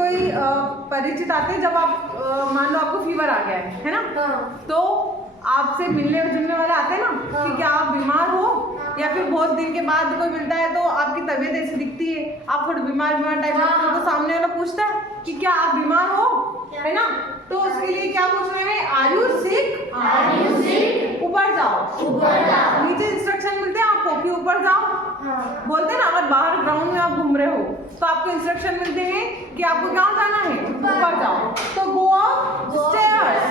कोई परिचित आते हैं, जब आप मान लो आपको फीवर आ गया है ना, तो आपसे मिलने जुलने वाले आते हैं ना कि क्या आप बीमार हो, या फिर बहुत दिन के बाद कोई मिलता है तो आपकी तबीयत ऐसी दिखती है, आप थोड़ी बीमार टाइप लगते हो, तो सामने वाला पूछता है कि क्या आप बीमार हो, है ना। तो उसके लिए क्या पूछना है, आर यू सिक, ऊपर जाओ, नीचे इंस्ट्रक्शन मिलते हैं आपको कि ऊपर जाओ। बोलते हैं ना, अगर बाहर ग्राउंड में आप घूम रहे हो तो आपको इंस्ट्रक्शन मिलते हैं कि आपको कहाँ जाना है, ऊपर जाओ। तो गो अप स्टेयर्स,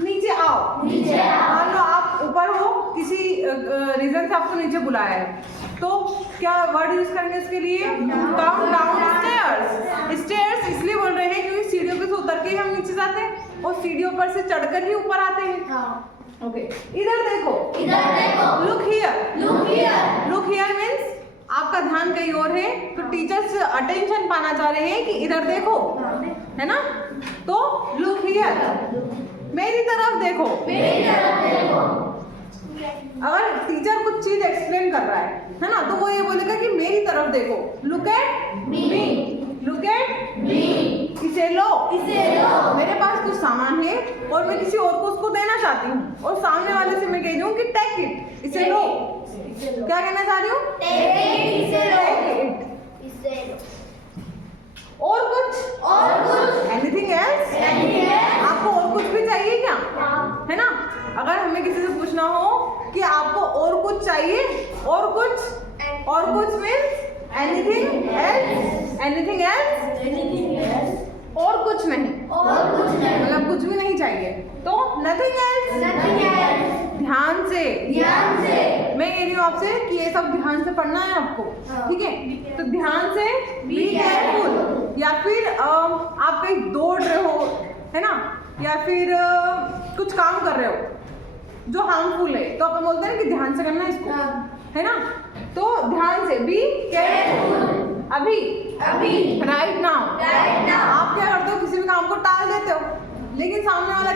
नीचे आओ। मान लो आप ऊपर हो, किसी रीजन से आपको नीचे बुलाया है, तो क्या वर्ड यूज करेंगे उसके लिए, कम डाउन स्टेयर्स। स्टेयर्स इसलिए बोल रहे हैं क्योंकि सीढ़ियों पे से उतर के ही हम नीचे जाते हैं और सीढ़ियों पर से चढ़कर ही ऊपर आते हैं। ओके, इधर देखो, लुक हियर मीन्स आपका ध्यान कहीं और है, तो टीचर्स अटेंशन पाना चाह रहे हैं कि इधर देखो, है ना। तो लुक हियर, मेरी तरफ देखो। अगर टीचर कुछ चीज एक्सप्लेन कर रहा है ना, तो वो ये बोलेगा कि मेरी तरफ देखो, लुक एट मी, इसे लो, मेरे पास कुछ सामान है और मैं किसी और को उसको देना चाहती हूँ, और सामने वाले से मैं कह रही हूँ कि टेक इट, इसे लो। क्या कहना चाह रही हूँ, टेक इट। और कुछ एनीथिंग एल्स, आपको और कुछ भी चाहिए क्या, है ना। अगर हमें किसी से पूछना हो कि आपको और कुछ चाहिए, और कुछ मीन्स एनीथिंग एल्स, और कुछ नहीं, मतलब कुछ भी नहीं चाहिए, तो नथिंग एल्स। ध्यान से मैं कह रही हूँ आपसे कि ये सब ध्यान से पढ़ना है आपको, ठीक है। तो ध्यान से, बी केयरफुल। या फिर आप कहीं दौड़ रहे हो, है ना, या फिर कुछ काम कर रहे हो जो हार्मफुल है, तो अपन बोलते हैं कि ध्यान से करना है इसको, है ना। तो ध्यान से, बी केयरफुल। अभी राइट नाउ आप क्या करते हो, किसी भी काम को टाल देते हो, लेकिन सामने वाला